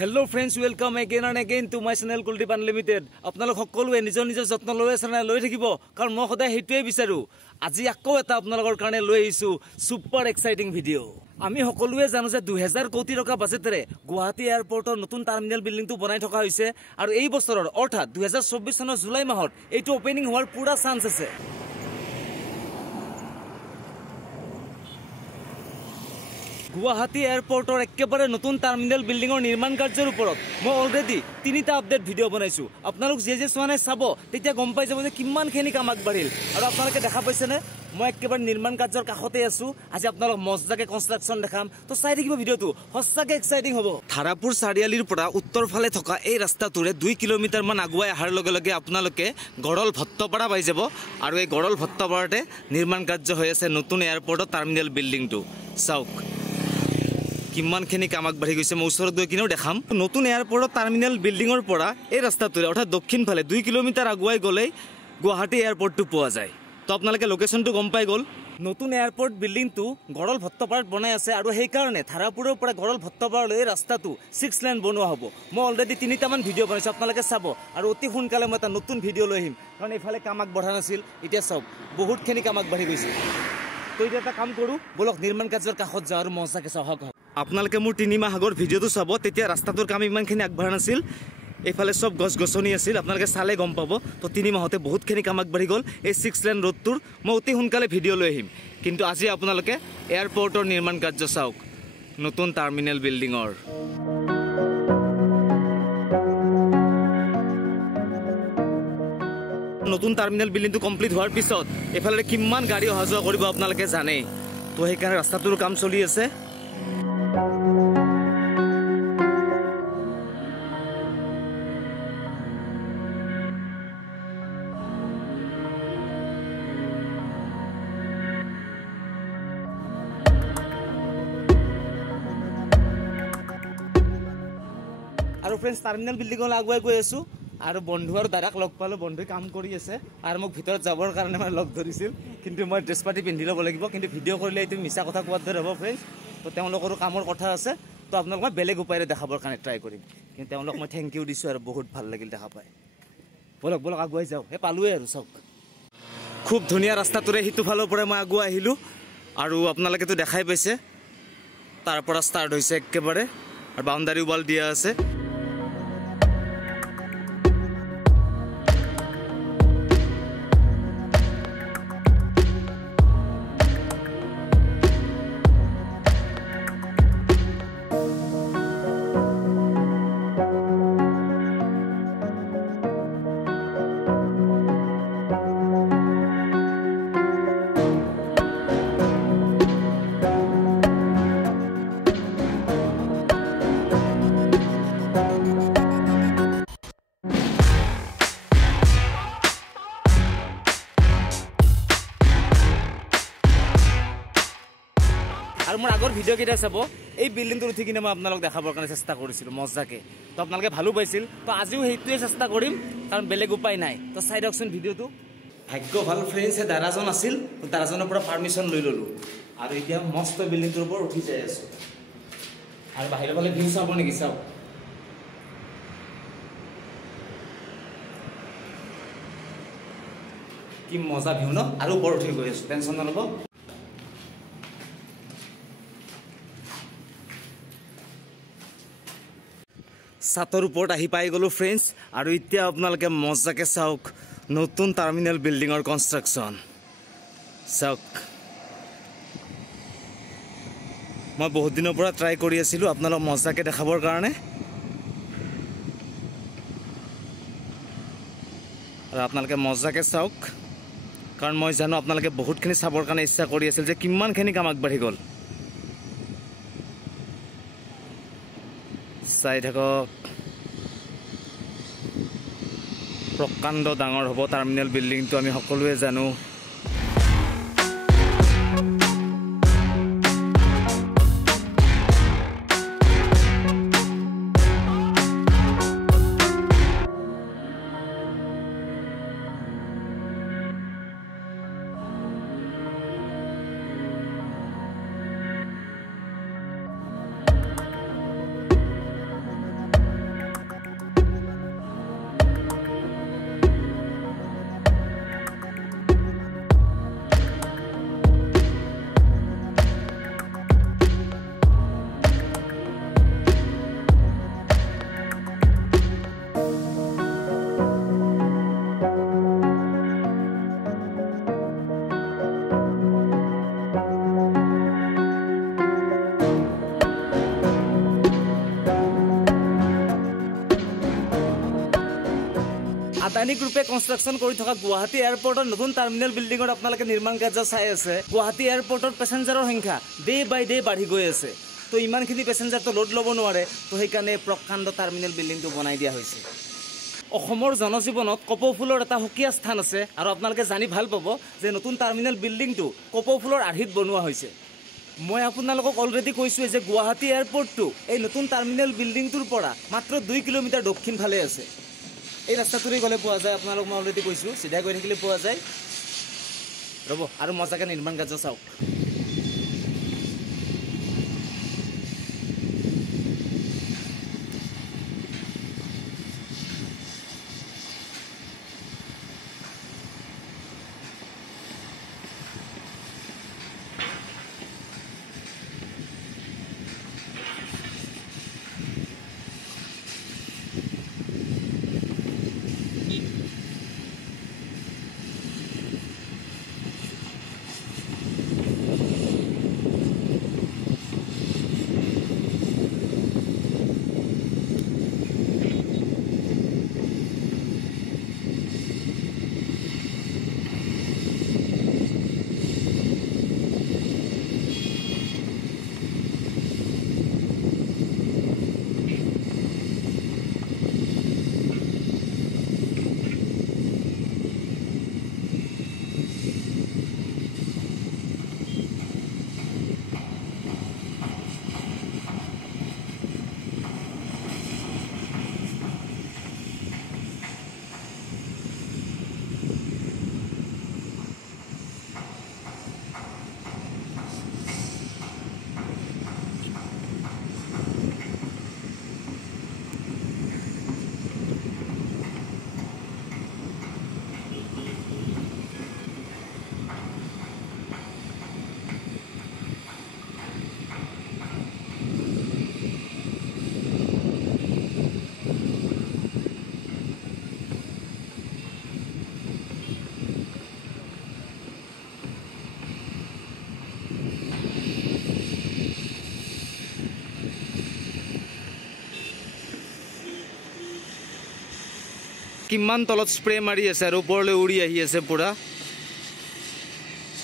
Hello friends, welcome again and again to my channel Kuldeep Unlimited. আপোনালোক সকলোৱে নিজৰ যত্ন লৈ আছে না লৈ থাকিব কাৰণ মই সদায় হেতুৱে বিচাৰো আজি আকৌ এটা আপোনালোকৰ কাৰণে লৈ আহিছো সুপাৰ এক্সাইটিং ভিডিও আমি সকলোৱে জানো যে 2000 কোটি টকা বাজেটেৰে গুৱাহাটী এয়াৰপৰ্টৰ নতুন টাৰ্মিনেল বিল্ডিংটো বনাই থকা হৈছে আৰু এই বছৰৰ অৰ্থাৎ 2024 চনৰ জুলাই মাহত এইটো ওপেনিং হোৱাৰ পুৰা চান্স আছে গুৱাহাটী এয়াৰপৰ্টৰ একেবাৰে নতুন টাৰ্মিনেল বিল্ডিংৰ নিৰ্মাণ কাৰ্যৰ ওপৰত মই অলৰেডি তিনিটা আপডেট ভিডিও বনাইছো আপোনালোক যে চোৱা নাই চাব তেতিয়া গম পাই যাব যে কিমানখিনি কাম আগবাঢ়িল আৰু আপোনালোকে দেখা পাইছেনে মই একেবাৰে নিৰ্মাণ কাৰ্যৰ কাষতে আছো আজি আপোনালোক মজজাকে কনষ্ট্ৰাকচন দেখাম তো চাই থাকিব ভিডিওটো হস্তাকে এক্সাইটিং হ'ব ধাৰাপুৰ চাৰিআলিৰ পৰা উত্তৰ ফালে থকা এই ৰাস্তাটোৰে 2 কিলোমিটাৰ মান আগুৱাই অহাৰ লগে লগে আপোনালোকে গড়ল ভট্টপাৰা পাই যাব আৰু এই গড়ল ভট্টপাৰাতে নিৰ্মাণ কাৰ্য হৈ আছে নতুন এয়াৰপৰ্টৰ টাৰ্মিনেল বিল্ডিংটো চাওক কিমানখিনি কাম আগবাঢ়ি গৈছে মই ওচৰত গৈ কিনেও দেখাম নতুন এয়াৰপৰ্টৰ টাৰ্মিনেল বিল্ডিঙৰ পৰা এই ৰাস্তাটোৰে অৰ্থাৎ দক্ষিণ ফালে 2 কিলোমিটাৰ আগুৱাই গ'লেই গুৱাহাটী এয়াৰপৰ্টটো পোৱা যায় তো আপোনালোকে লোকেশ্যনটো গম পাই গ'ল নতুন এয়াৰপৰ্ট বিল্ডিংটো গড়ল ভট্টপাৰাত বনাই আছে আৰু সেইকাৰণে ধাৰাপুৰৰ পৰা গড়ল ভট্টপাৰালৈ ৰাস্তাটো 6 লেন বনোৱা হ'ব মই অলৰেডি তিনিটামান ভিডিঅ' বনাইছোঁ আপোনালোকে চাব আৰু অতি সোনকালে মই এটা নতুন ভিডিঅ' লৈ আহিম কাৰণ এইফালে কাম আগবঢ়া নাছিল এতিয়া চাওক বহুতখিনি কাম আগবাঢ়ি গৈছে তো এতিয়া এটা কাম কৰোঁ বলক নিৰ্মাণ কাৰ্যৰ কাষত যাওঁ আৰু মজাকে চাওক আপোনালোকে মোৰ 3 মাহ আগৰ ভিডিঅ'টো চাব তেতিয়া ৰাস্তাটোৰ কাম ইমানখিনি আগবঢ়া নাছিল এইফালে সব গছ গছনি আছিল আপোনালোকে চালে গম পাব তো 3 মাহতে বহুতখিনি কাম আগবাঢ়ি গ'ল এই 6 লেন ৰোডটোৰ মই অতি সোনকালে ভিডিঅ' লৈ আহিম কিন্তু আজি আপোনালোকে এয়াৰপৰ্টৰ নিৰ্মাণ কাৰ্য চাওক নতুন টাৰ্মিনেল বিল্ডিঙৰ নতুন টাৰ্মিনেল বিল্ডিংটো কমপ্লিট হোৱাৰ পিছত এইফালে কিমান গাড়ী অহা যোৱা কৰিব আপোনালোকে জানে তো সেইকাৰণে ৰাস্তাটোৰ কাম চলি আছে আৰু ফ্ৰেন্ডছ টাৰ্মিনেল বিল্ডিঙলৈ আগুৱাই গৈ আছো আৰু বন্ধু আৰু দাদাক লগ পালো বন্ধুৱে কাম কৰি আছে আৰু মোক ভিতৰত যাবৰ কাৰণে মই লগ ধৰিছিল কিন্তু মই ড্ৰেছ পাতি পিন্ধি ল'ব লাগিব কিন্তু ভিডিঅ' কৰিলে এইটো মিছা কথা কোৱাৰ দৰে হ'ব ফ্ৰেন্ডছ তো তেওঁলোকৰো কামৰ কথা আছে তো আপোনালোক মই বেলেগ উপায়েৰে দেখাবৰ কাৰণে ট্ৰাই কৰিম কিন্তু তেওঁলোক মই থেংক ইউ দিছোঁ আৰু বহুত ভাল লাগিল দেখা পাই বলক বলক আগুৱাই যাওঁ সেই পালোৱে আৰু চাওক খুব ধুনীয়া ৰাস্তাটোৰে সিটো ফালৰ পৰা মই আগুৱাই আহিলোঁ আৰু আপোনালোকেতো দেখাই পাইছে তাৰ পৰা ষ্টাৰ্ট হৈছে একেবাৰে আৰু বাউণ্ডাৰী ৱাল দিয়া আছে আৰু মোৰ আগৰ ভিডিঅ' কেইটা চাব এই বিল্ডিংটো উঠি কিনে মই আপোনালোক দেখাবৰ কাৰণে চেষ্টা কৰিছিলোঁ মজাকে তো আপোনালোকে ভালো পাইছিল তো আজিও সেইটোৱে চেষ্টা কৰিম কাৰণ বেলেগ উপায় নাই তো চাই দিয়কচোন ভিডিঅ'টো ভাগ্য ভাল ফ্ৰেণ্ডছ দাদাজন আছিল দাদাজনৰ পৰা পাৰ্মিশ্যন লৈ ল'লোঁ আৰু এতিয়া মস্ত বিল্ডিংটোৰ ওপৰত উঠি যাই আছোঁ আৰু বাহিৰৰ ফালে ভিউ চাব নেকি চাওক কি মজা ভিউ ন আৰু ওপৰত উঠি গৈ আছোঁ টেনশ্যন নল'ব ছাতৰ ওপৰত আহি পাই গ'লোঁ ফ্ৰেণ্ডছ আৰু এতিয়া আপোনালোকে মজাকে চাওক নতুন টাৰ্মিনেল বিল্ডিঙৰ কনষ্ট্ৰাকশ্যন চাওক মই বহুত দিনৰ পৰা ট্ৰাই কৰি আছিলোঁ আপোনালোক মজাকে দেখাবৰ কাৰণে আৰু আপোনালোকে মজাকে চাওক কাৰণ মই জানো আপোনালোকে বহুতখিনি চাবৰ কাৰণে ইচ্ছা কৰি আছিল যে কিমানখিনি কাম আগবাঢ়ি গ'ল চাই থাকক প্ৰকাণ্ড ডাঙৰ হ'ব টাৰ্মিনেল বিল্ডিংটো আমি সকলোৱে জানো আদানী গ্ৰুপে কনষ্ট্ৰাকশ্যন কৰি থকা গুৱাহাটী এয়াৰপৰ্টৰ নতুন টাৰ্মিনেল বিল্ডিঙত আপোনালোকে নিৰ্মাণ কাৰ্য চাই আছে। গুৱাহাটী এয়াৰপৰ্টৰ পেচেঞ্জাৰৰ সংখ্যা ডে বাই ডে বাঢ়ি গৈ আছে। তো ইমানখিনি পেচেঞ্জাৰটো লোড ল'ব নোৱাৰে, তো সেইকাৰণে প্ৰকাণ্ড টাৰ্মিনেল বিল্ডিংটো বনাই দিয়া হৈছে। অসমৰ জনজীৱনত কপৌ ফুলৰ এটা সুকীয়া স্থান আছে আৰু আপোনালোকে জানি ভাল পাব যে নতুন টাৰ্মিনেল বিল্ডিংটো কপৌ ফুলৰ আৰ্হিত বনোৱা হৈছে। মই আপোনালোকক অলৰেডি কৈছোঁ যে গুৱাহাটী এয়াৰপৰ্টটো এই নতুন টাৰ্মিনেল বিল্ডিংটোৰ পৰা মাত্ৰ 2 কিলোমিটাৰ দক্ষিণ ফালে আছে। এই ৰাস্তাটোৰে গ'লে পোৱা যায়, আপোনালোক মই অলৰেডি কৈছোঁ, চিধাই গৈ থাকিলে পোৱা যায়। ৰ'ব আৰু মজাকৈ নিৰ্মাণ কাৰ্য চাওক। কিমান তলত স্প্ৰে মাৰি আছে আৰু ওপৰলৈ উৰি আহি আছে।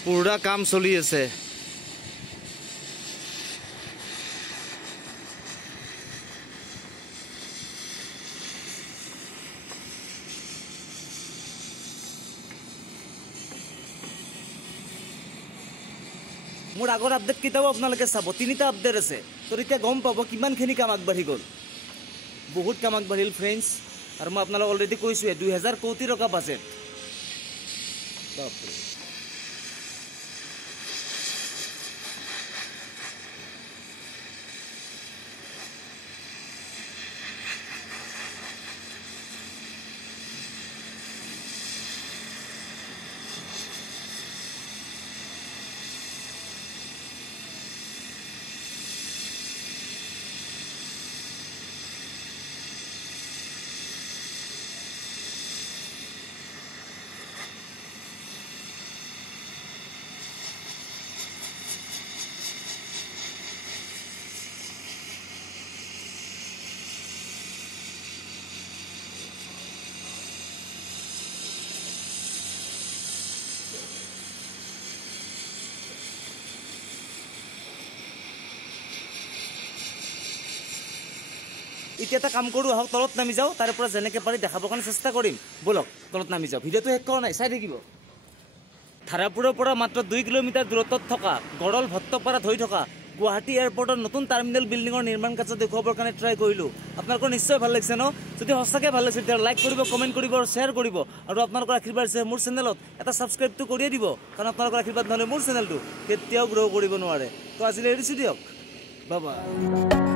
পুৰা কাম চলি আছে। মোৰ আগৰ আপডেট কেইটাও আপোনালোকে চাব, 3টা আপডেট আছে। তো এতিয়া গম পাব কিমানখিনি কাম আগবাঢ়ি গ'ল। বহুত কাম আগবাঢ়িল ফ্ৰেণ্ডছ। আৰু মই আপোনালোক অলৰেডি কৈছোঁৱে 2000 কোটি টকা বাজেট। এতিয়া এটা কাম কৰোঁ, আহক তলত নামি যাওঁ। তাৰে পৰা যেনেকৈ পাৰি দেখাবৰ কাৰণে চেষ্টা কৰিম। ব'লক তলত নামি যাওঁ। ভিডিঅ'টো শেষ কৰা নাই, চাই থাকিব। ধাৰাপুৰৰ পৰা মাত্ৰ 2 কিলোমিটাৰ দূৰত্বত থকা গড়ল ভট্টপাৰাত হৈ থকা গুৱাহাটী এয়াৰপৰ্টৰ নতুন টাৰ্মিনেল বিল্ডিঙৰ নিৰ্মাণ কাৰ্য দেখুৱাবৰ কাৰণে ট্ৰাই কৰিলোঁ। আপোনালোকৰ নিশ্চয় ভাল লাগিছে ন? যদি সঁচাকৈ ভাল লাগিছে তেতিয়া লাইক কৰিব, কমেণ্ট কৰিব আৰু শ্বেয়াৰ কৰিব। আৰু আপোনালোকৰ আশীৰ্বাদ আছে মোৰ চেনেলত এটা ছাবস্ক্ৰাইবটো কৰিয়ে দিব, কাৰণ আপোনালোকৰ আশীৰ্বাদ নহ'লে মোৰ চেনেলটো কেতিয়াও গ্ৰ' কৰিব নোৱাৰে। তো আজিলৈ এৰিছোঁ দিয়ক, বাই বাই।